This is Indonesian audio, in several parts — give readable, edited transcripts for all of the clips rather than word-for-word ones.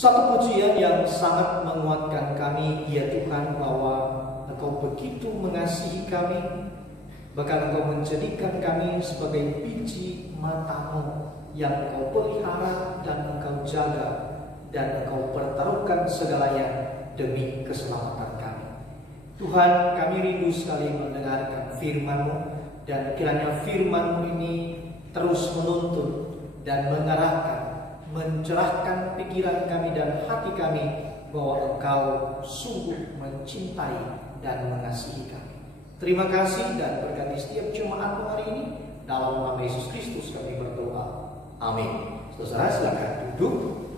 Satu pujian yang sangat menguatkan kami, ya Tuhan, bahwa Engkau begitu mengasihi kami, bahkan Engkau menjadikan kami sebagai biji mata-Mu yang Engkau pelihara dan Engkau jaga, dan Engkau pertaruhkan segalanya demi keselamatan kami. Tuhan, kami rindu sekali mendengarkan firman-Mu, dan kiranya firman-Mu ini terus menuntun dan mengarahkan, mencerahkan pikiran kami dan hati kami, bahwa Engkau sungguh mencintai dan mengasihi kami. Terima kasih dan berkati setiap jemaat hari ini. Dalam nama Yesus Kristus kami berdoa. Amin. Saudara, silakan duduk.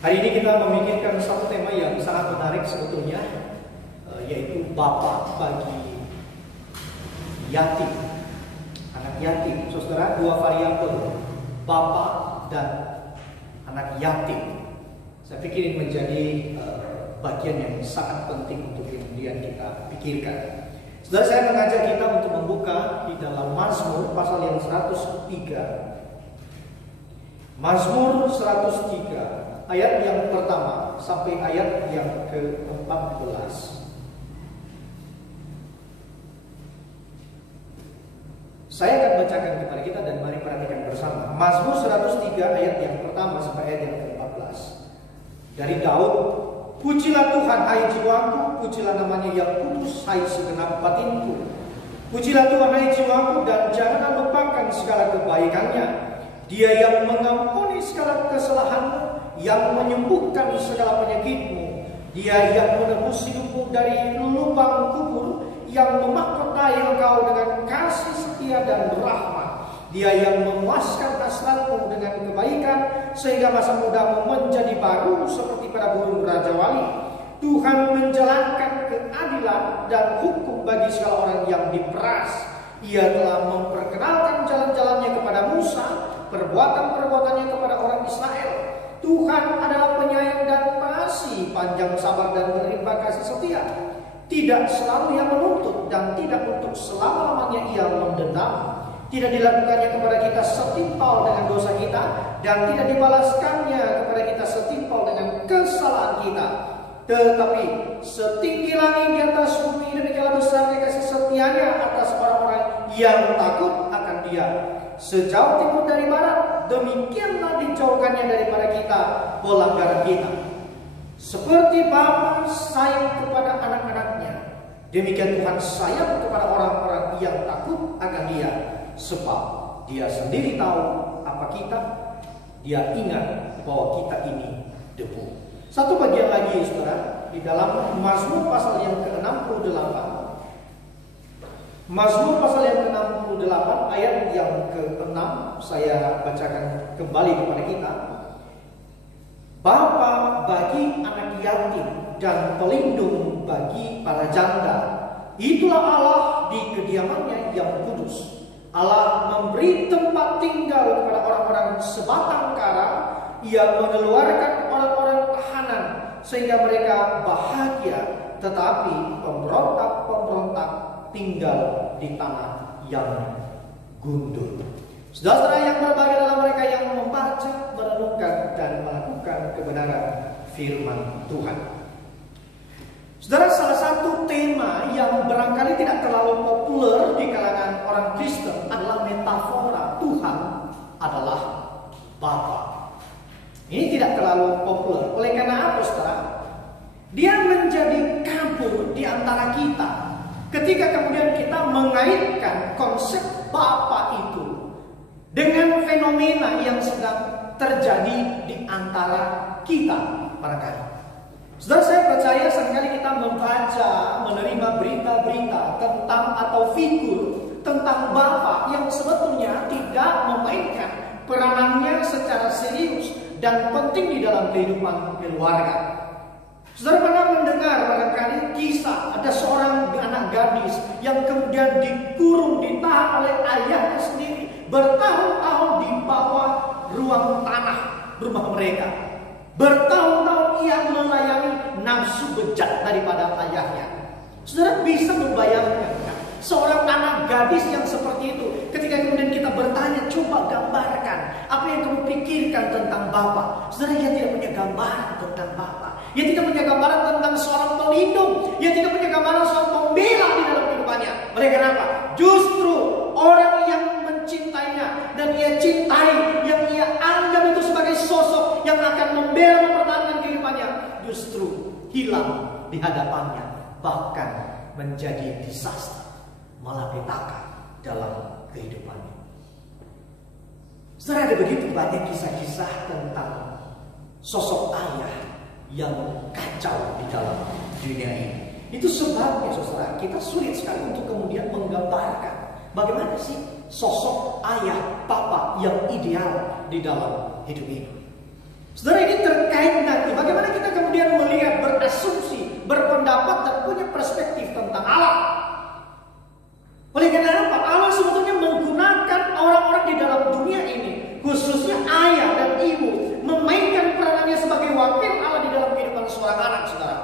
Hari ini kita memikirkan satu tema yang sangat menarik sebetulnya, yaitu Bapa bagi yatim, anak yatim. Saudara, dua variabel, Bapa dan anak yatim. Saya pikir ini menjadi bagian yang sangat penting untuk kemudian kita pikirkan. Saudara, saya mengajak kita untuk membuka di dalam Mazmur pasal yang 103. Mazmur 103 ayat yang pertama sampai ayat yang ke-14. Saya akan bacakan kepada kita dan mari perhatikan bersama. Mazmur 103 ayat yang pertama sampai ayat yang ke-14. Dari Daud, pujilah Tuhan hai jiwaku, pujilah namanya yang kudus hai segenap batinku. Pujilah Tuhan hai jiwaku dan janganlah lupakan segala kebaikannya. Dia yang mengampuni segala kesalahanmu, yang menyembuhkan segala penyakitmu. Dia yang menebus hidupmu dari lubang kubur, yang memahkotai engkau dengan kasih setia dan rahmat. Dia yang memuaskan hasratmu dengan kebaikan, sehingga masa mudamu menjadi baru seperti pada burung raja wali. Tuhan menjalankan keadilan dan hukum bagi segala orang yang diperas. Ia telah memperkenalkan jalan-jalannya kepada Musa, perbuatan-perbuatannya kepada orang Israel. Tuhan adalah penyayang dan pengasih, panjang sabar dan berlimpah kasih setia. Tidak selalu ia menuntut dan tidak untuk selama-lamanya ia mendendam. Tidak dilakukannya kepada kita setimpal dengan dosa kita, dan tidak dibalaskannya kepada kita setimpal dengan kesalahan kita. Tetapi setinggi langit di atas bumi, demikianlah besarnya kasih setianya atas orang-orang yang takut akan Dia. Sejauh timur dari barat, demikianlah dijauhkannya daripada kita pelanggaran kita. Seperti Bapa sayang kepada anak-anaknya, demikian Tuhan sayang kepada orang-orang yang takut akan Dia. Sebab Dia sendiri tahu apa kita, Dia ingat bahwa kita ini debu. Satu bagian lagi, saudara, di dalam Mazmur pasal yang ke-68. Mazmur pasal yang ke-68 ayat yang ke-6 saya bacakan kembali kepada kita. Bapa bagi anak yatim dan pelindung bagi para janda. Itulah Allah di kediamannya yang kudus. Allah memberi tempat tinggal kepada orang-orang sebatang kara. Ia mengeluarkan orang-orang tahanan sehingga mereka bahagia. Tetapi pemberontak-pemberontak tinggal di tanah yang gundul. Saudara-saudara yang berbahagia adalah mereka yang membaca, merenungkan, dan melakukan kebenaran firman Tuhan. Saudara, salah satu tema yang barangkali tidak terlalu populer di kalangan orang Kristen adalah metafora Tuhan adalah Bapa. Ini tidak terlalu populer. Oleh karena apa, saudara? Dia menjadi kabur di antara kita ketika kemudian kita mengaitkan konsep Bapa itu dengan fenomena yang sedang terjadi di antara kita barangkali. Saudara, saya percaya seringkali kita membaca, menerima berita-berita tentang atau figur tentang Bapa yang sebetulnya tidak memainkan peranannya secara serius dan penting di dalam kehidupan keluarga. Saudara pernah mendengar barangkali kisah ada seorang anak gadis yang kemudian dikurung, ditahan oleh ayahnya sendiri bertahun-tahun di bawah ruang tanah rumah mereka. Bertahun-tahun ia melayani nafsu bejat daripada ayahnya. Saudara bisa membayangkan seorang anak gadis yang seperti itu, ketika kemudian kita bertanya, coba gambarkan apa yang kamu pikirkan tentang Bapa? Saudara, ia tidak punya gambaran tentang Bapa. Ia tidak punya gambaran tentang seorang pelindung. Ia tidak punya gambaran seorang pembela di dalam kehidupannya. Oleh karena apa? Justru orang yang mencintainya dan ia cintai, yang ia anggap itu sebagai sosok yang akan membela, mempertahankan kehidupannya, justru hilang di hadapannya, bahkan menjadi disaster, malapetaka dalam kehidupannya. Saudara, ada begitu banyak kisah-kisah tentang sosok ayah yang kacau di dalam dunia ini. Itu sebabnya saudara, kita sulit sekali untuk kemudian menggambarkan bagaimana sih sosok ayah, papa yang ideal di dalam hidup ini. Saudara, ini terkait nanti bagaimana kita kemudian melihat, berasumsi, berpendapat dan punya perspektif tentang Allah. Oleh karena apa? Allah sebetulnya menggunakan orang-orang di dalam dunia ini, khususnya ayah dan ibu, memainkan peranannya sebagai wakil Allah di dalam kehidupan seorang anak, saudara.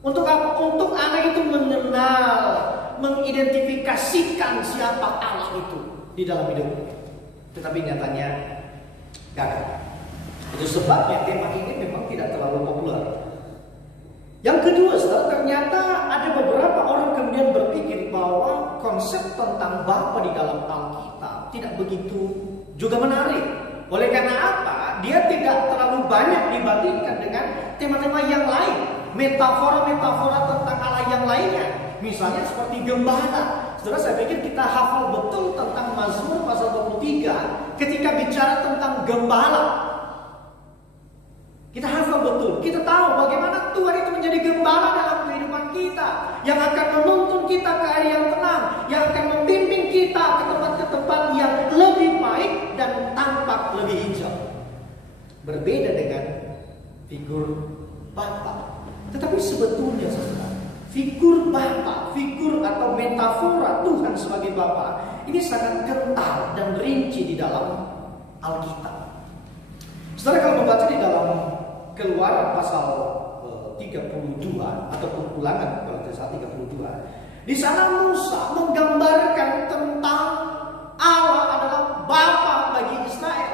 Untuk apa? Untuk anak itu mengenal, mengidentifikasikan siapa Allah itu di dalam hidupnya. Tetapi nyatanya gagal. Itu sebabnya tema ini memang tidak terlalu populer. Yang kedua, saudara, ternyata ada beberapa orang kemudian berpikir bahwa konsep tentang Bapa di dalam Alkitab tidak begitu juga menarik. Oleh karena apa? Dia tidak terlalu banyak dibandingkan dengan tema-tema yang lain, metafora-metafora tentang Allah yang lainnya. Misalnya seperti gembala. Saudara, saya pikir kita hafal betul tentang Mazmur pasal 23 ketika bicara tentang gembala. Kita hafal betul, kita tahu bagaimana Tuhan itu menjadi gembala dalam kehidupan kita, yang akan menuntun kita ke air yang tenang, yang akan membimbing kita ke tempat-tempat yang lebih baik dan tampak lebih hijau. Berbeda dengan figur Bapa. Tetapi sebetulnya saudara, figur Bapa, figur atau metafora Tuhan sebagai Bapa, ini sangat kental dan rinci di dalam Alkitab. Saudara, kalau membaca di dalam Keluaran pasal 32 ataupun Ulangan kalau tidak salah 32, di sana Musa menggambarkan tentang Allah adalah Bapa bagi Israel.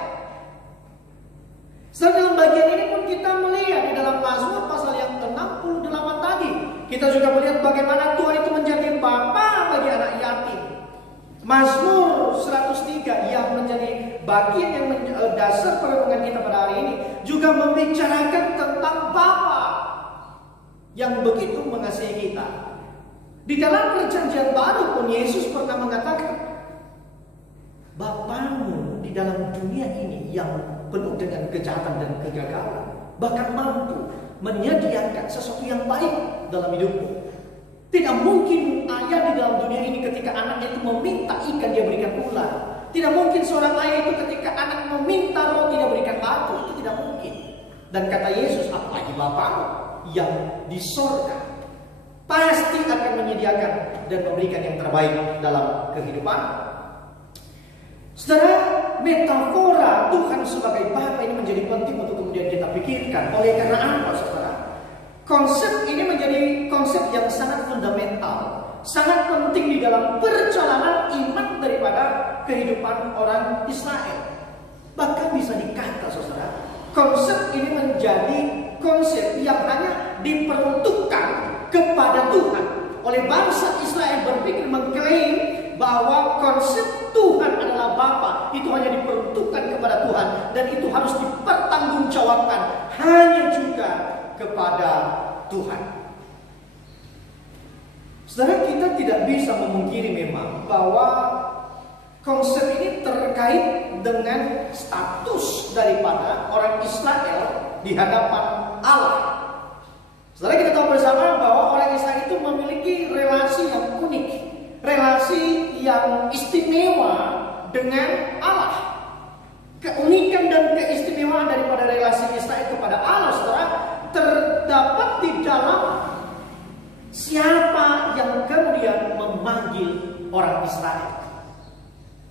Dalam bagian ini pun kita melihat di dalam Mazmur pasal yang ke-68 tadi, kita juga melihat bagaimana Tuhan itu menjadi Bapa bagi anak yatim. Mazmur 103 yang menjadi bagian yang dasar perenungan kita pada hari ini juga membicarakan tentang Bapa yang begitu mengasihi kita. Di dalam Perjanjian Baru pun Yesus pernah mengatakan, Bapamu di dalam dunia ini yang penuh dengan kejahatan dan kegagalan bahkan mampu menyediakan sesuatu yang baik dalam hidupmu. Tidak mungkin ayah di dalam dunia ini ketika anaknya itu meminta ikan dia berikan ular. Tidak mungkin seorang ayah itu ketika anak meminta roti dia berikan batu. Itu tidak mungkin. Dan kata Yesus, apalagi Bapamu yang di sorga pasti akan menyediakan dan memberikan yang terbaik dalam kehidupan. Saudara, metafora Tuhan sebagai Bapa ini menjadi penting untuk kemudian kita pikirkan. Oleh karena apa, saudara? Konsep ini menjadi konsep yang sangat fundamental, sangat penting di dalam perjalanan iman daripada kehidupan orang Israel. Bahkan bisa dikata, saudara, konsep ini menjadi konsep yang hanya diperuntukkan kepada Tuhan. Oleh bangsa Israel berpikir mengklaim bahwa konsep Tuhan adalah Bapa itu hanya diperuntukkan kepada Tuhan, dan itu harus dipertanggungjawabkan hanya juga kepada Tuhan. Saudara, kita tidak bisa memungkiri memang bahwa konsep ini terkait dengan status daripada orang Israel di hadapan Allah. Saudara, kita tahu bersama bahwa orang Israel itu memiliki relasi yang unik, relasi yang istimewa dengan Allah. Keunikan dan keistimewaan daripada relasi Israel kepada Allah, saudara, terdapat di dalam siapa yang kemudian memanggil orang Israel.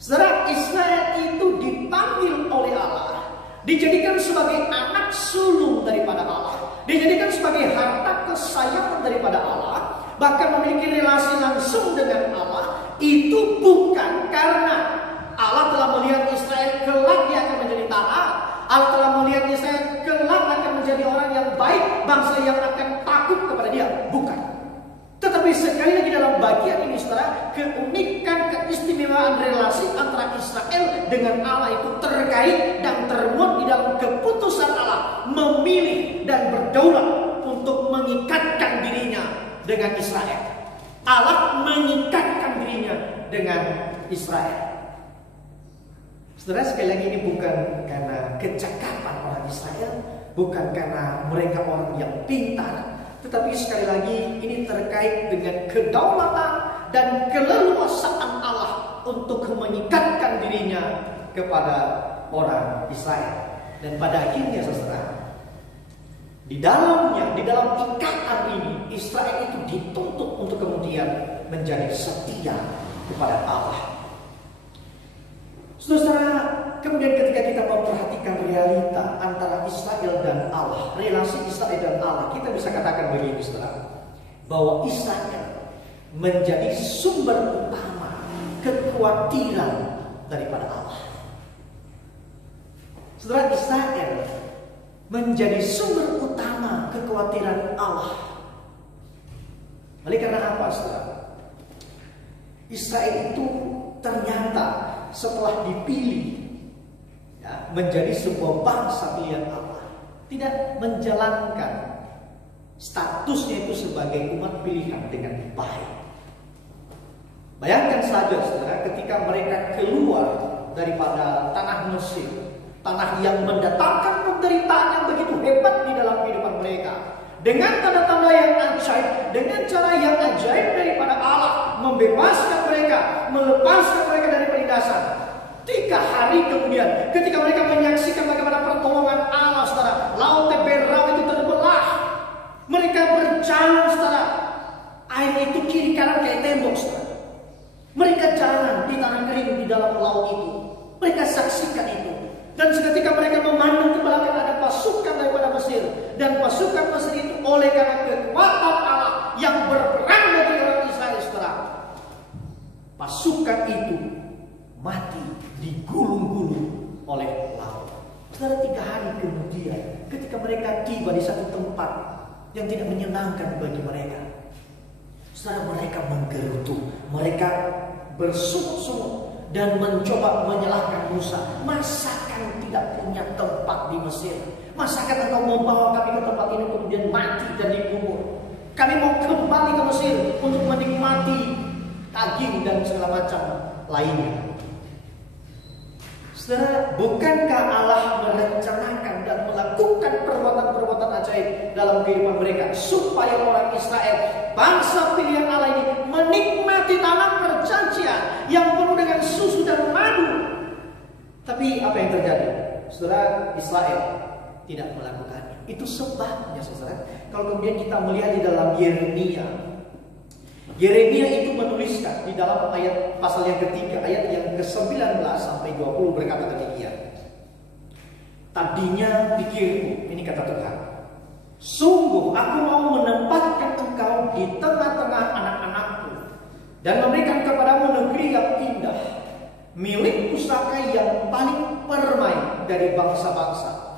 Saudara, Israel itu dipanggil oleh Allah, dijadikan sebagai anak sulung daripada Allah, dijadikan sebagai harta kesayangan daripada Allah, bahkan memiliki relasi langsung dengan Allah. Itu bukan karena Allah telah melihat Israel Allah telah melihat Israel kelak akan menjadi orang yang baik, bangsa yang akan takut kepada dia. Bukan. Tetapi sekali lagi dalam bagian ini saudara, keunikan, keistimewaan relasi antara Israel dengan Allah itu terkait dan termuat di dalam keputusan Allah memilih dan berdaulat untuk mengikatkan dirinya dengan Israel. Allah mengikatkan dirinya dengan Israel. Saudara, sekali lagi ini bukan karena kecakapan orang Israel, bukan karena mereka orang yang pintar, tetapi sekali lagi ini terkait dengan kedaulatan dan keleluasaan Allah untuk mengikatkan dirinya kepada orang Israel. Dan pada akhirnya saudara, di dalam ikatan ini Israel itu dituntut untuk kemudian menjadi setia kepada Allah. Saudara, kemudian ketika kita memperhatikan realita antara Israel dan Allah, relasi Israel dan Allah, kita bisa katakan begini saudara, bahwa Israel menjadi sumber utama kekhawatiran daripada Allah. Saudara, Israel menjadi sumber utama kekhawatiran Allah. Oleh karena apa saudara? Israel itu ternyata setelah dipilih menjadi sebuah bangsa pilihan Allah, tidak menjalankan statusnya itu sebagai umat pilihan dengan baik. Bayangkan saja saudara, ketika mereka keluar daripada tanah Mesir, tanah yang mendatangkan penderitaan yang begitu hebat di dalam kehidupan mereka, dengan tanda-tanda yang ajaib, dengan cara yang ajaib daripada Allah membebaskan mereka, melepaskan mereka dari penindasan. 3 hari kemudian, ketika mereka menyaksikan bagaimana pertolongan Allah, saudara, laut Teberau itu terbelah. Mereka berjalan, saudara, air itu kiri kanan kayak tembok, saudara. Mereka jalan di tanah kering di dalam laut itu. Mereka saksikan itu. Dan seketika mereka memandang ke belakang, ada pasukan daripada Mesir. Dan pasukan Mesir itu oleh karena kekuatan Allah yang berperang bagi orang Israel, saudara, pasukan itu mati digulung-gulung oleh laut. Saudara, 3 hari kemudian, ketika mereka tiba di satu tempat yang tidak menyenangkan bagi mereka, saudara, mereka menggerutu, mereka bersungut-sungut dan mencoba menyalahkan Musa. Masakan tidak punya tempat di Mesir? Masakan engkau membawa kami ke tempat ini kemudian mati dan dikubur? Kami mau kembali ke Mesir untuk menikmati daging dan segala macam lainnya. Saudara, bukankah Allah merencanakan dan melakukan perbuatan-perbuatan ajaib dalam kehidupan mereka supaya orang Israel, bangsa pilihan Allah ini, menikmati tanah perjanjian yang penuh dengan susu dan madu? Tapi apa yang terjadi? Saudara, Israel tidak melakukannya. Itu sebabnya saudara, kalau kemudian kita melihat di dalam Yeremia itu menuliskan di dalam ayat pasal yang ketiga, ayat yang ke-19 sampai 20 berkata demikian. Tadinya pikirku, ini kata Tuhan, sungguh aku mau menempatkan engkau di tengah-tengah anak-anakku dan memberikan kepadamu negeri yang indah, milik pusaka yang paling permai dari bangsa-bangsa.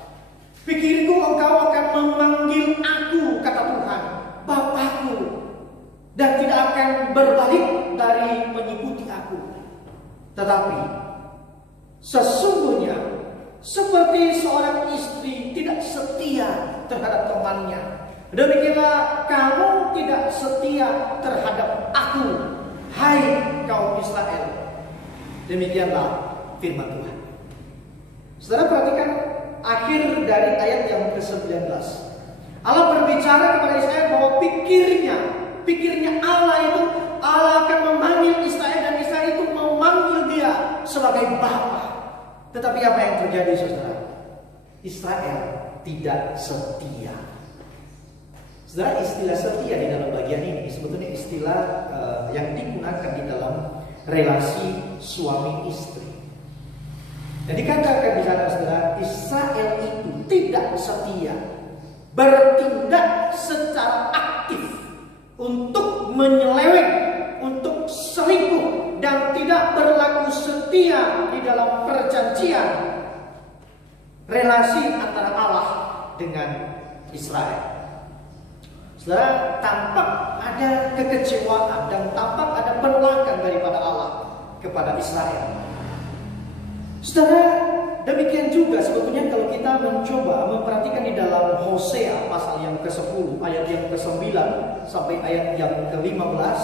Pikirku engkau akan memanggil aku, kata Tuhan, Bapakku, dan tidak akan berbalik dari mengikuti aku. Tetapi sesungguhnya seperti seorang istri tidak setia terhadap temannya, demikianlah kamu tidak setia terhadap aku, hai kaum Israel. Demikianlah firman Tuhan. Saudara, perhatikan akhir dari ayat yang ke-19. Allah berbicara kepada Israel bahwa pikirnya Allah itu, Allah akan memanggil Israel dan Israel itu memanggil dia sebagai Bapa. Tetapi apa yang terjadi saudara? Israel tidak setia. Saudara, istilah setia di dalam bagian ini sebetulnya istilah yang digunakan di dalam relasi suami istri. Dan dikatakan di sana saudara, Israel itu tidak setia, bertindak secara aktif untuk menyeleweng, untuk selingkuh, dan tidak berlaku setia di dalam perjanjian relasi antara Allah dengan Israel. Saudara, tampak ada kekecewaan dan tampak ada penolakan daripada Allah kepada Israel. Saudara, demikian juga sebetulnya kalau kita mencoba memperhatikan di dalam Hosea pasal yang ke-10 ayat yang ke-9 sampai ayat yang ke-15.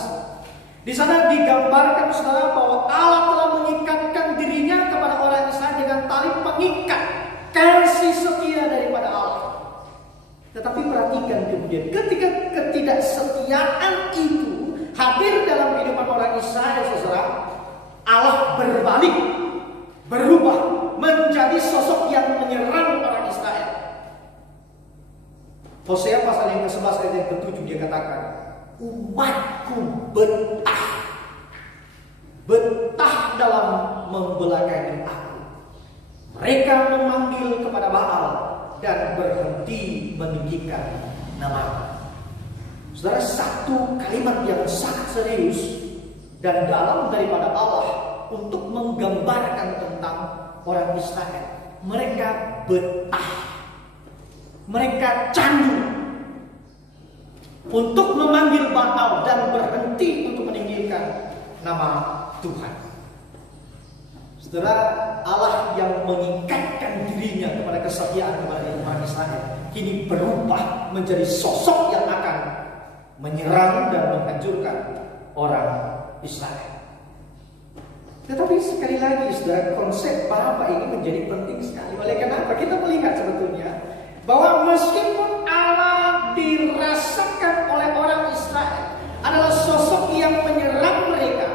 Di sana digambarkan saudara bahwa Allah telah mengikatkan dirinya kepada orang Israel dengan tali pengikat kasih setia daripada Allah. Tetapi perhatikan kemudian ketika ketidaksetiaan itu hadir dalam kehidupan orang Israel, saudara, Allah berbalik, berubah menjadi sosok yang menyerang orang Israel. Hosea pasal yang ke-11 ayat yang ke-7 dia katakan, umatku betah dalam membelakangi aku. Mereka memanggil kepada Baal dan berhenti meninggikan nama. Saudara, satu kalimat yang sangat serius dan dalam daripada Allah untuk menggambarkan tentang orang Israel. Mereka betah, mereka candu untuk memanggil Baal dan berhenti untuk meninggikan nama Tuhan. Saudara, Allah yang mengikatkan dirinya kepada kesetiaan kepada orang Israel kini berubah menjadi sosok yang akan menyerang dan menghancurkan orang Israel. Tetapi sekali lagi, saudara, konsep Bapa ini menjadi penting sekali. Oleh karena apa? Kita melihat sebetulnya bahwa meskipun Allah dirasakan oleh orang Israel adalah sosok yang menyerang mereka,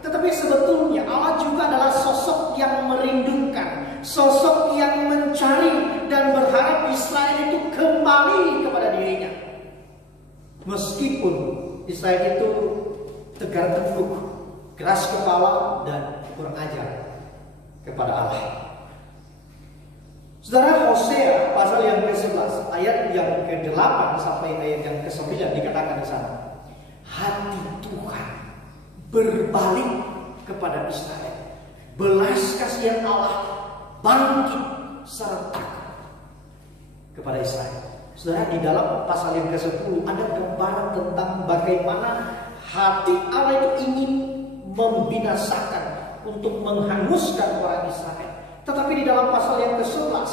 tetapi sebetulnya Allah juga adalah sosok yang merindukan, sosok yang mencari dan berharap Israel itu kembali kepada dirinya. Meskipun Israel itu tegar tengkuk, keras kepala, dan kurang ajar kepada Allah. Saudara, Hosea pasal yang ke-11 ayat yang ke-8 sampai ayat yang ke-9 dikatakan di sana, hati Tuhan berbalik kepada Israel, belas kasihan Allah bangkit serentak kepada Israel. Saudara, di dalam pasal yang ke-10 ada gambaran tentang bagaimana hati Allah itu ingin membinasakan, untuk menghanguskan orang Israel. Tetapi di dalam pasal yang ke-11,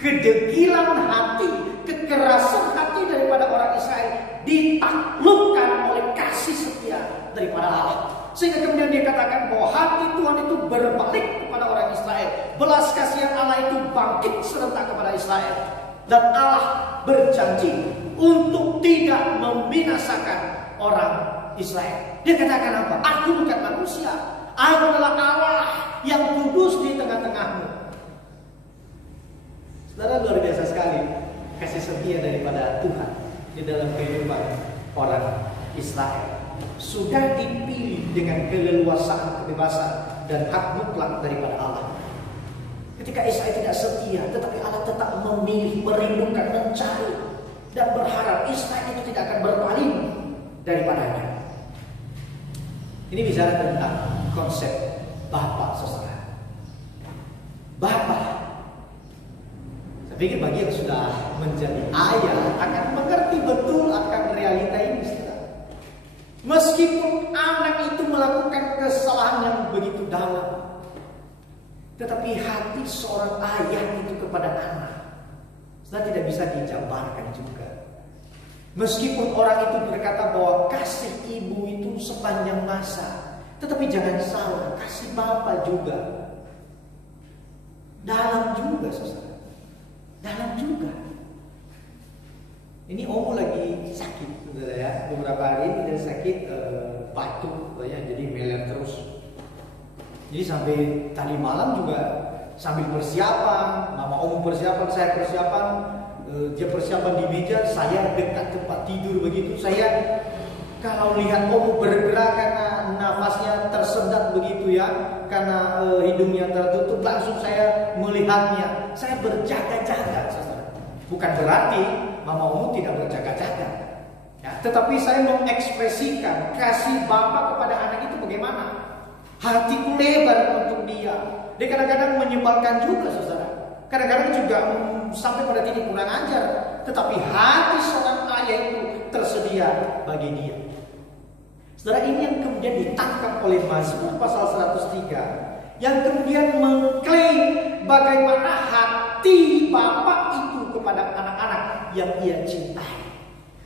kedegilan hati, kekerasan hati daripada orang Israel ditaklukkan oleh kasih setia daripada Allah. Sehingga kemudian dia katakan bahwa hati Tuhan itu berbalik kepada orang Israel. Belas kasihan Allah itu bangkit serentak kepada Israel. Dan Allah berjanji untuk tidak membinasakan orang Israel. Dia katakan apa? Aku bukan manusia, aku adalah Allah yang kudus di tengah-tengahmu. Saudara, luar biasa sekali kasih setia daripada Tuhan di dalam kehidupan orang Israel. Sudah dipilih dengan keleluasaan, kebebasan, dan hak mutlak daripada Allah. Ketika Israel tidak setia, tetapi Allah tetap memilih, merindukan, mencari, dan berharap Israel itu tidak akan berpaling daripadanya. Ini bicara tentang konsep Bapa, saudara. Bapa. Saya pikir bagi yang sudah menjadi ayah akan mengerti betul akan realita ini, saudara. Meskipun anak itu melakukan kesalahan yang begitu dalam, tetapi hati seorang ayah itu kepada anak, saudara, tidak bisa dijabarkan juga. Meskipun orang itu berkata bahwa kasih ibu itu sepanjang masa, tetapi jangan salah, kasih Bapa juga dalam juga, saudara. Dalam juga. Ini Omo lagi sakit, saudara ya. Beberapa hari ini dia sakit batuk, ya, jadi meler terus. Jadi sampai tadi malam juga sambil persiapan, Mama Omo persiapan, saya persiapan. Dia persiapan di meja, saya dekat tempat tidur begitu. Saya kalau lihat Omo bergerak karena nafasnya tersendat begitu ya, karena hidungnya tertutup, langsung saya melihatnya. Saya berjaga-jaga, saudara. Bukan berarti Mama Omo tidak berjaga-jaga, ya, tetapi saya mengekspresikan kasih Bapa kepada anak itu bagaimana. Hatiku lebar untuk dia. Dia kadang-kadang menyebalkan juga, saudara. Kadang-kadang juga sampai pada titik kurang ajar, tetapi hati seorang ayah itu tersedia bagi dia. Saudara, ini yang kemudian ditangkap oleh Mazmur pasal 103, yang kemudian mengklaim bagaimana hati Bapak itu kepada anak-anak yang ia cintai.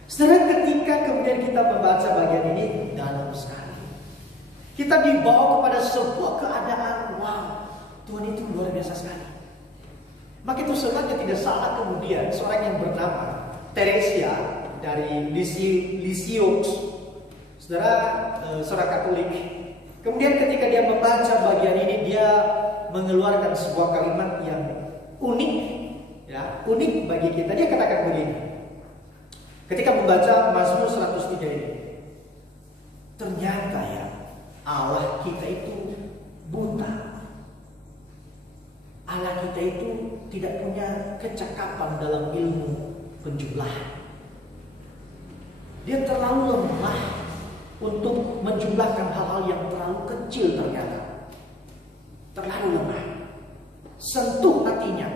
Saudara, ketika kemudian kita membaca bagian ini, dalam sekali kita dibawa kepada sebuah keadaan, wow, Tuhan itu luar biasa sekali. Maka itu sebabnya tidak salah kemudian seorang yang bernama Teresia dari Lisieux, saudara, seorang Katolik, kemudian ketika dia membaca bagian ini, dia mengeluarkan sebuah kalimat yang unik, ya, unik bagi kita. Dia katakan begini, ketika membaca Mazmur 103 ini, ternyata ya Allah kita itu buta. Allah kita itu tidak punya kecakapan dalam ilmu penjumlahan. Dia terlalu lemah untuk menjumlahkan hal-hal yang terlalu kecil ternyata. Terlalu lemah. Sentuh hatinya,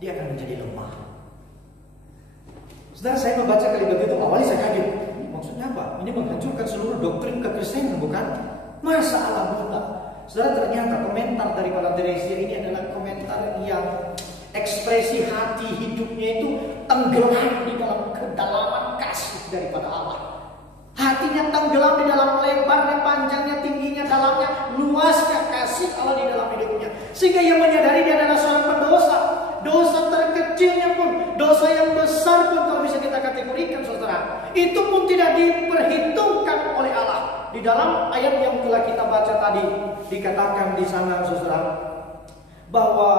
dia akan menjadi lemah. Saudara, saya membaca kalimat itu, awalnya saya kaget. Maksudnya apa? Ini menghancurkan seluruh doktrin kekristenan, bukan? Masa Allah buta? Saudara, ternyata komentar daripada Teresia ini adalah komentar yang ekspresi hati hidupnya itu tenggelam di dalam kedalaman kasih daripada Allah. Hatinya tenggelam di dalam lebarnya, panjangnya, tingginya, dalamnya, luasnya kasih Allah di dalam hidupnya. Sehingga ia menyadari dia adalah seorang pendosa. Dosa terkecilnya pun, dosa yang besar pun kalau bisa kita kategorikan, saudara, itu pun tidak diperhitungkan oleh Allah. Di dalam ayat yang telah kita baca tadi, dikatakan di sana, saudara, bahwa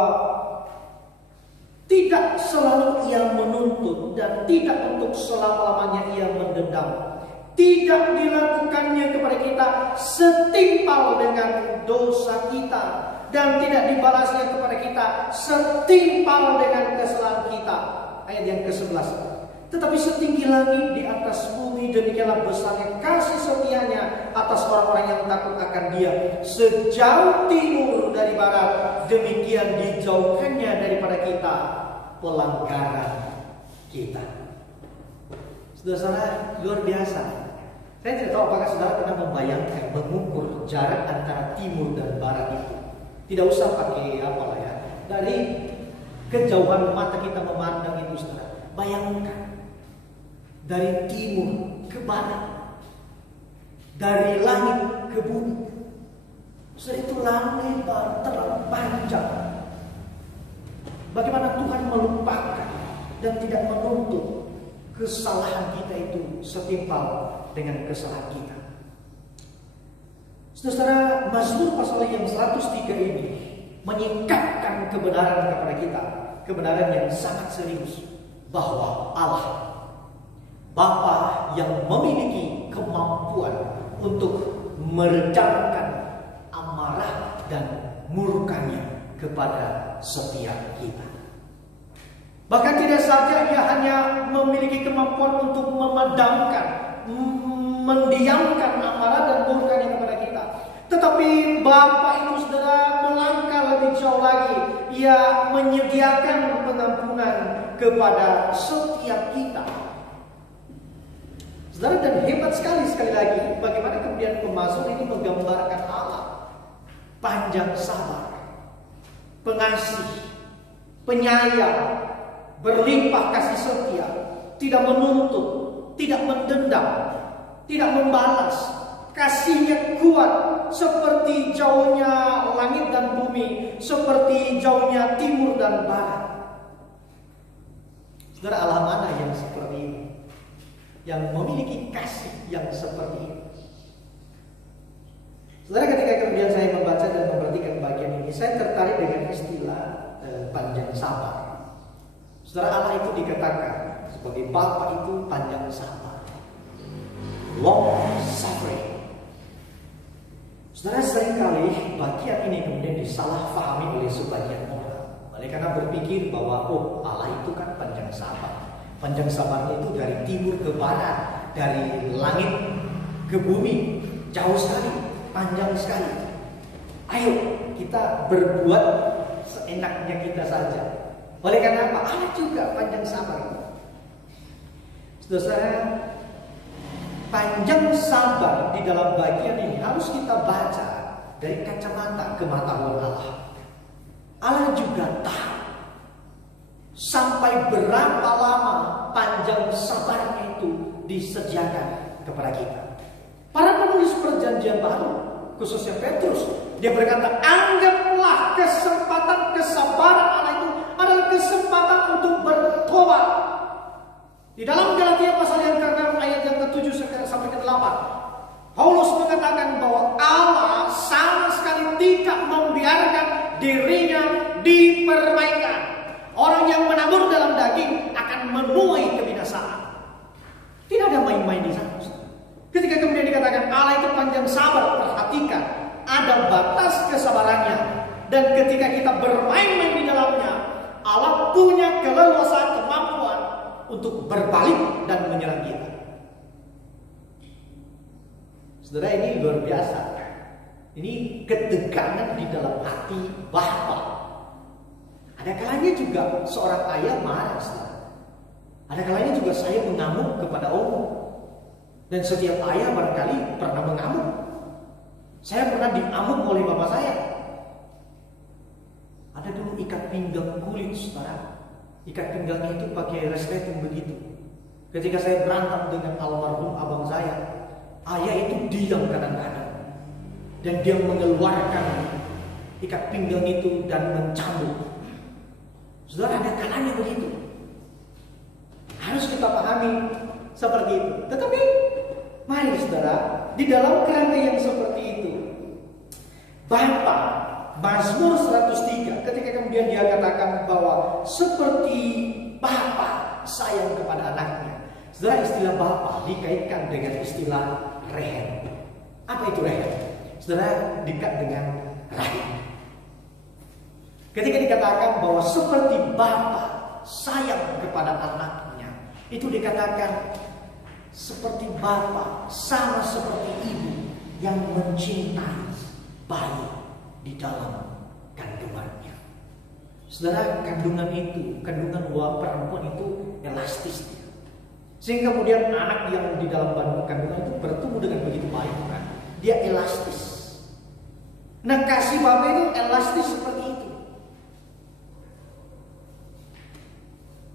tidak selalu ia menuntut dan tidak untuk selama-lamanya ia mendendam. Tidak dilakukannya kepada kita setimpal dengan dosa kita, dan tidak dibalasnya kepada kita setimpal dengan kesalahan kita. Ayat yang ke-11. Tetapi setinggi langit di atas bumi, demikianlah besarnya kasih setianya atas orang-orang yang takut akan Dia. Sejauh timur dari barat, demikian dijauhkannya daripada kita pelanggaran kita. Saudara, luar biasa. Saya tidak tahu apakah saudara pernah membayangkan, mengukur jarak antara timur dan barat itu. Tidak usah pakai apalah ya, dari kejauhan mata kita memandang itu, saudara. Bayangkan, dari timur ke barat, dari langit ke bumi. Saudara, itu lebar, terlalu panjang. Bagaimana Tuhan melupakan dan tidak menuntut kesalahan kita itu setimpal dengan kesalahan kita. Saudara, Mazmur pasal yang 103 ini menyingkapkan kebenaran kepada kita, kebenaran yang sangat serius, bahwa Allah Bapa yang memiliki kemampuan untuk meredamkan amarah dan murkanya kepada setiap kita. Bahkan tidak saja Ia hanya memiliki kemampuan untuk memadamkan, mendiamkan amarah dan murkanya kepada kita, tetapi Bapa itu, saudara, melangkah lebih jauh lagi. Ia menyediakan pengampunan kepada setiap kita. Saudara, dan hebat sekali lagi bagaimana kemudian pemazmur ini menggambarkan Allah panjang sabar, pengasih, penyayang, berlimpah kasih setia, tidak menuntut, tidak mendendam, tidak membalas. Kasihnya kuat seperti jauhnya langit dan bumi, seperti jauhnya timur dan barat. Saudara, Allah mana yang seperti ini, yang memiliki kasih yang seperti ini? Saudara, ketika kemudian saya membaca dan memperhatikan bagian ini, saya tertarik dengan istilah panjang sabar. Saudara, Allah itu dikatakan sebagai Bapa itu panjang sabar, long suffering. Saudara, seringkali bagian ini kemudian disalahfahami oleh sebagian orang. Mereka karena berpikir bahwa Allah itu kan panjang sabar. Panjang sabarnya itu dari timur ke barat, dari langit ke bumi, jauh sekali, panjang sekali. Ayo kita berbuat seenaknya kita saja. Oleh karena apa? Allah juga panjang sabar. Saudara, panjang sabar di dalam bagian ini harus kita baca dari kacamata kematawan Allah. Allah juga tahu sampai berapa lama panjang sabarnya itu disediakan kepada kita. Para penulis perjanjian baru, khususnya Petrus, dia berkata, anggaplah kesempatan kesabaran Allah itu adalah kesempatan untuk bertobat. Di dalam Galatia pasal yang ke-6 ayat yang ke-7 sampai ke-8, Paulus mengatakan bahwa Allah sama sekali tidak membiarkan dirinya dipermainkan. Orang yang menabur dalam daging akan menuai kebinasaan. Tidak ada main-main di sana. Ketika kemudian dikatakan Allah itu panjang sabar, perhatikan, ada batas kesabarannya. Dan ketika kita bermain-main di dalamnya, Allah punya keleluasaan kemampuan untuk berbalik dan menyerang kita. Saudara, ini luar biasa. Ini ketegangan di dalam hati Bapa. Ada kalanya juga seorang ayah marah, saudara. Ada kalanya juga saya mengamuk kepada Allah. Dan setiap ayah barangkali pernah mengamuk. Saya pernah diamuk oleh bapak saya. Ada dulu ikat pinggang kulit, saudara. Ikat pinggangnya itu pakai resleting begitu. Ketika saya berantem dengan almarhum abang saya, ayah itu diam kadang-kadang. Dan dia mengeluarkan ikat pinggang itu dan mencambuk. Saudara, ada kalanya begitu. Harus kita pahami seperti itu. Tetapi mari saudara, di dalam kerangka yang seperti itu, Bapa, Mazmur 103, ketika kemudian dia katakan bahwa seperti Bapa sayang kepada anaknya. Saudara, istilah Bapa dikaitkan dengan istilah rehem. Apa itu rehem? Saudara, dekat dengan rahim. Ketika dikatakan bahwa seperti Bapa sayang kepada anaknya, itu dikatakan seperti Bapa sama seperti ibu yang mencintai bayi di dalam kandungannya. Saudara, kandungan perempuan itu elastis. Sehingga kemudian anak yang di dalam kandungan itu bertumbuh dengan begitu baik, kan? Dia elastis. Nah, kasih Bapa itu elastis seperti itu.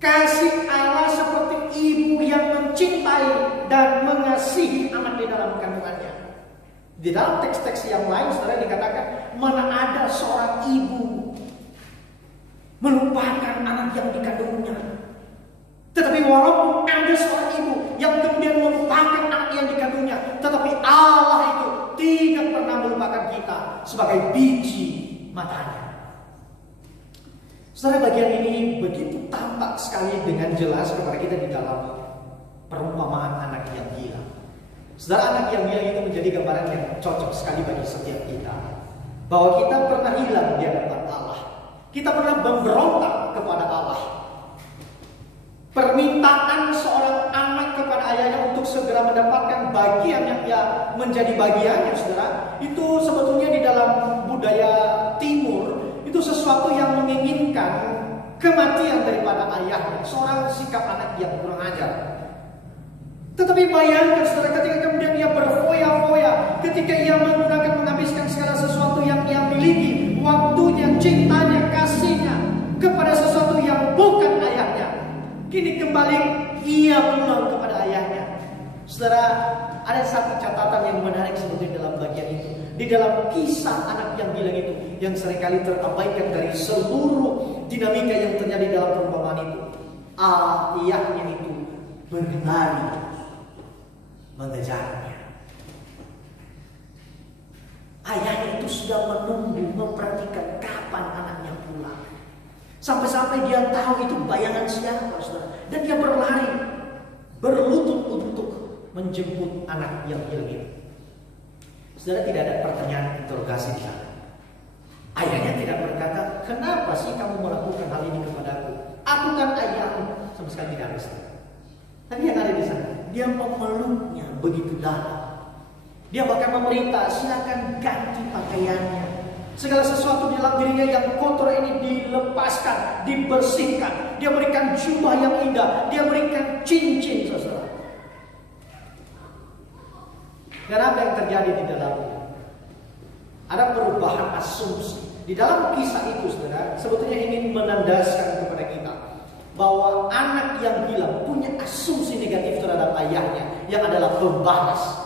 Kasih Allah seperti ibu yang mencintai dan mengasihi anak di dalam kandungannya. Di dalam teks-teks yang lain, saudara, dikatakan mana ada seorang ibu melupakan anak yang dikandungnya. Tetapi walaupun ada seorang ibu yang kemudian melupakan anak yang dikandungnya, tetapi Allah itu tidak pernah melupakan kita sebagai biji matanya. Saudara, bagian ini begitu tampak sekali dengan jelas kepada kita di dalam perumpamaan anak yang gila. Saudara, anak yang gila itu menjadi gambaran yang cocok sekali bagi setiap kita. Bahwa kita pernah hilang di hadapan Allah. Kita pernah memberontak kepada Allah. Permintaan seorang anak kepada ayahnya untuk segera mendapatkan bagian yang dia menjadi bagiannya, saudara, itu sebetulnya di dalam budaya timur itu sesuatu yang menginginkan kematian daripada ayahnya. Seorang sikap anak yang kurang ajar. Tetapi bayangkan saudara, ketika kemudian ia berfoya-foya, ketika ia menghabiskan segala sesuatu yang ia miliki, waktunya, cintanya, kasihnya kepada sesuatu yang bukan ayahnya, kini kembali ia pulang kepada ayahnya. Saudara, ada satu catatan yang menarik sebetulnya dalam bagian itu. Di dalam kisah anak yang gila itu, yang seringkali terabaikan dari seluruh dinamika yang terjadi dalam perumpamaan itu, ayahnya itu berlari mengejarnya. Ayahnya itu sudah menunggu, memperhatikan kapan anaknya pulang. Sampai-sampai dia tahu itu bayangan siapa, saudara. Dan dia berlari, berlutut untuk menjemput anak yang hilang itu. Saudara, tidak ada pertanyaan interogasi di sana. Ayahnya tidak berkata, kenapa sih kamu melakukan hal ini kepadaku? Aku kan ayahmu. Sama sekali tidak ada. Tapi yang ada di sana, dia memeluknya begitu dalam. Dia bahkan memerintah, silakan ganti pakaiannya, Segala sesuatu di dalam dirinya yang kotor ini dilepaskan, dibersihkan. Dia berikan jubah yang indah, dia berikan cincin, saudara. Dan apa yang terjadi di dalamnya? Ada perubahan asumsi. Di dalam kisah itu, saudara, sebetulnya ingin menandaskan kepada kita bahwa anak yang hilang punya asumsi negatif terhadap ayahnya yang adalah pembalas.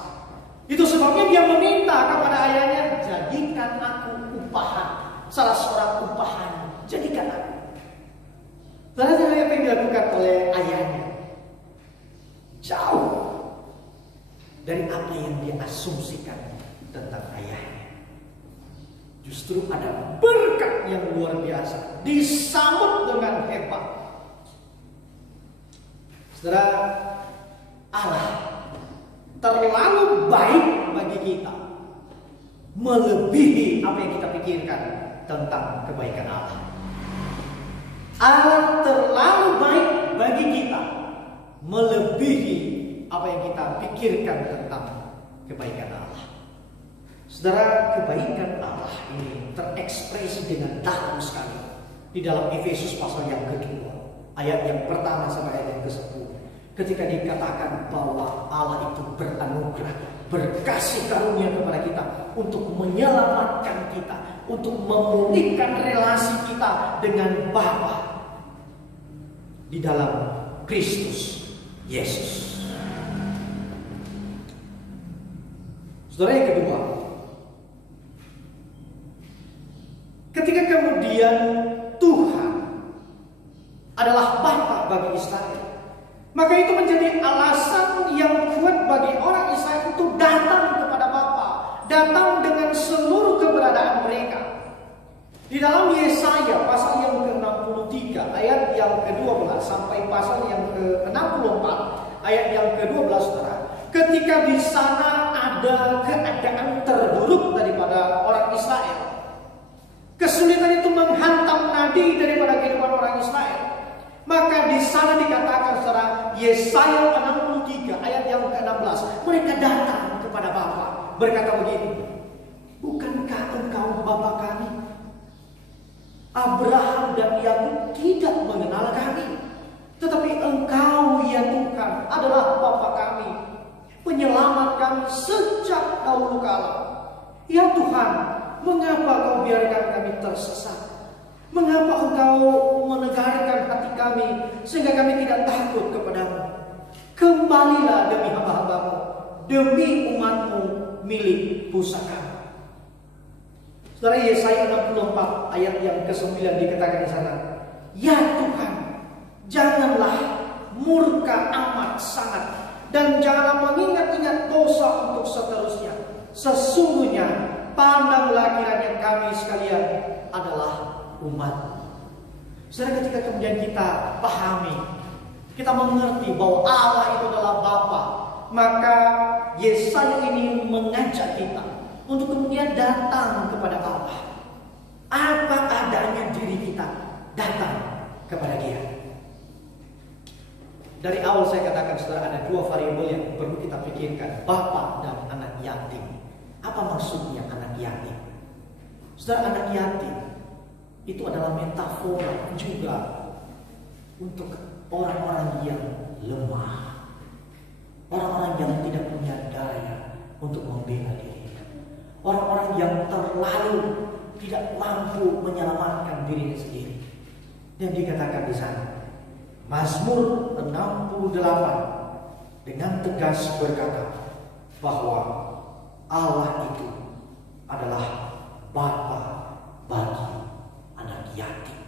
Itu sebabnya dia meminta kepada ayahnya, jadikan aku upahan, salah seorang upahan, jadikan aku. Saudara, apa yang dilakukan oleh ayahnya jauh dari apa yang dia asumsikan tentang ayahnya. Justru ada berkat yang luar biasa, disambut dengan hebat. Saudara, Allah terlalu baik bagi kita, melebihi apa yang kita pikirkan tentang kebaikan Allah. Allah terlalu baik bagi kita, melebihi apa yang kita pikirkan tentang kebaikan Allah. Saudara, kebaikan Allah ini terekspresi dengan dalam sekali di dalam Efesus pasal yang kedua, ayat yang pertama sampai ayat yang ke-10. Ketika dikatakan bahwa Allah itu beranugerah, berkasih karunia kepada kita untuk menyelamatkan kita, untuk memulihkan relasi kita dengan Bapa di dalam Kristus Yesus. Saudara, yang kedua, ketika kemudian Tuhan adalah Bapa bagi Israel, maka itu menjadi alasan yang kuat bagi orang Israel untuk datang kepada Bapa, datang dengan seluruh keberadaan mereka. Di dalam Yesaya pasal yang ke-63 ayat yang ke-12 sampai pasal yang ke-64 ayat yang ke-12, saudara, ketika di sana ada keadaan terburuk daripada orang Israel, kesulitan itu menghantam nadi daripada kehidupan orang Israel. Maka di sana dikatakan, saudara, Yesaya 63 ayat yang ke-16, mereka datang kepada Bapa berkata begini, bukankah engkau Bapa kami? Abraham dan Yakub tidak mengenal kami, tetapi engkau ya Tuhan adalah Bapa kami, penyelamat kami sejak dahulu kala. Ya Tuhan, mengapa kau biarkan kami tersesat? Mengapa engkau menegarkan hati kami sehingga kami tidak takut kepadamu? Kembalilah demi hamba-hambamu, demi umatmu milik pusaka. Saudara, Yesaya 64 ayat yang ke-9 dikatakan di sana, ya Tuhan, janganlah murka amat sangat, dan janganlah mengingat-ingat dosa untuk seterusnya. Sesungguhnya pandanglah kiranya kami sekalian adalah umat. Saudara, ketika kemudian kita pahami, kita mengerti bahwa Allah itu adalah Bapa, maka Yesaya ini mengajak kita untuk kemudian datang kepada Allah. Apa adanya diri kita, datang kepada Dia. Dari awal saya katakan, saudara, ada dua variabel yang perlu kita pikirkan, Bapa dan anak yatim. Apa maksudnya anak yatim? Saudara, anak yatim itu adalah metafora juga untuk orang-orang yang lemah, orang-orang yang tidak punya daya untuk membela diri, orang-orang yang terlalu tidak mampu menyelamatkan dirinya sendiri. Dan dikatakan di sana, Mazmur 68 dengan tegas berkata bahwa Allah itu adalah Bapa bagi anak yatim,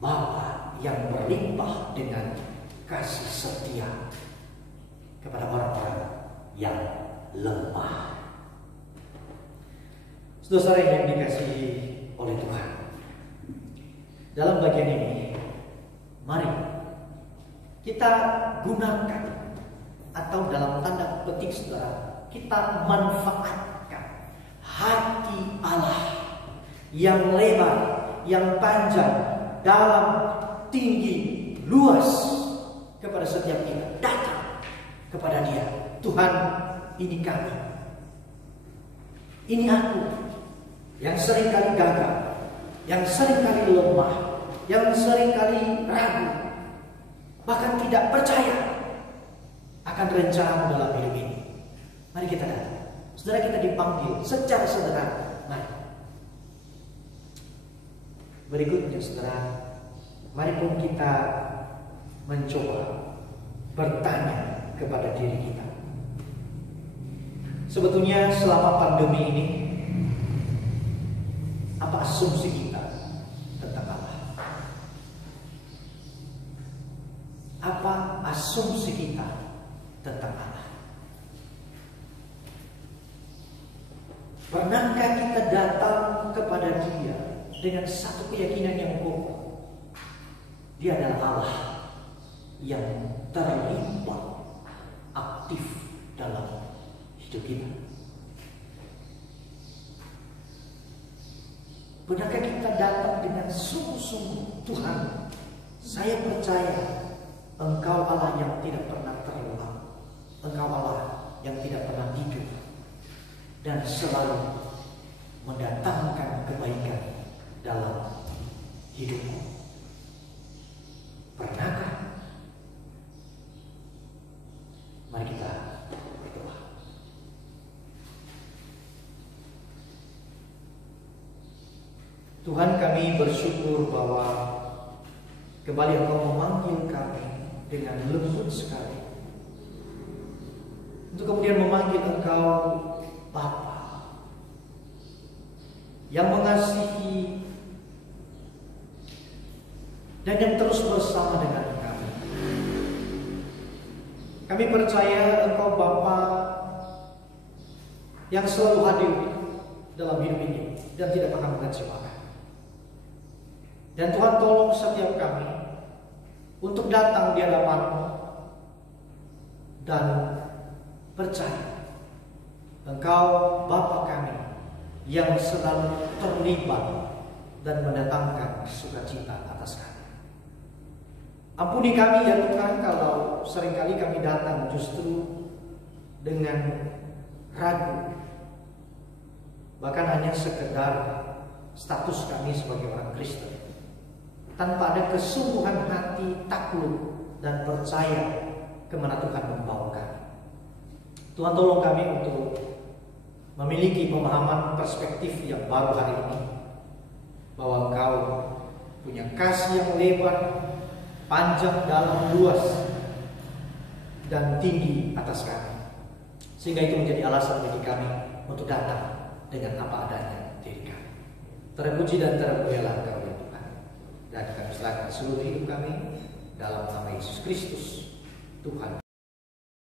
Bapa yang berlimpah dengan kasih setia kepada orang-orang yang lemah. Saudara yang dikasihi oleh Tuhan, dalam bagian ini mari kita gunakan, atau dalam tanda petik, saudara, kita manfaatkan hati Allah yang lebar, yang panjang, dalam, tinggi, luas kepada setiap kita. Datang kepada Dia. Tuhan, ini kami, ini aku, yang seringkali gagal, yang seringkali lemah, yang seringkali ragu, bahkan tidak percaya akan rencana dalam hidup ini. Mari kita datang. Saudara, kita dipanggil secara sederhana. Mari. Berikutnya saudara, mari pun kita mencoba bertanya kepada diri kita. Sebetulnya selama pandemi ini, apa asumsi kita tentang Allah? Apa asumsi kita tentang Allah? Pernahkah kita datang kepada Dia dengan satu keyakinan yang kokoh? Dia adalah Allah yang terlibat aktif dalam hidup kita. Pernahkah kita datang dengan sungguh-sungguh, Tuhan, saya percaya Engkau Allah yang tidak pernah terlelap, Engkau Allah yang tidak pernah tidur, dan selalu mendatangkan kebaikan dalam hidupku. Pernahkah? Mari kita berdoa. Tuhan, kami bersyukur bahwa kembali Engkau memanggil kami dengan lembut sekali, untuk kemudian memanggil Engkau Bapa yang mengasihi dan yang terus bersama dengan kami. Kami percaya Engkau Bapa yang selalu hadir dalam hidup ini dan tidak pernah mengecewakan. Dan Tuhan, tolong setiap kami untuk datang di hadapan-Mu dan percaya Engkau Bapa kami yang selalu terlibat dan mendatangkan sukacita atas kami. Ampuni kami ya Tuhan, kalau seringkali kami datang justru dengan ragu, bahkan hanya sekedar status kami sebagai orang Kristen, tanpa ada kesungguhan hati takluk dan percaya kemana Tuhan membawa kami. Tuhan, tolong kami untuk memiliki pemahaman perspektif yang baru hari ini, bahwa Engkau punya kasih yang lebar, panjang, dalam, luas, dan tinggi atas kami, sehingga itu menjadi alasan bagi kami untuk datang dengan apa adanya diri kami. Terpuji dan terpujilah Engkau ya Tuhan, dan kami serahkan seluruh hidup kami dalam nama Yesus Kristus Tuhan.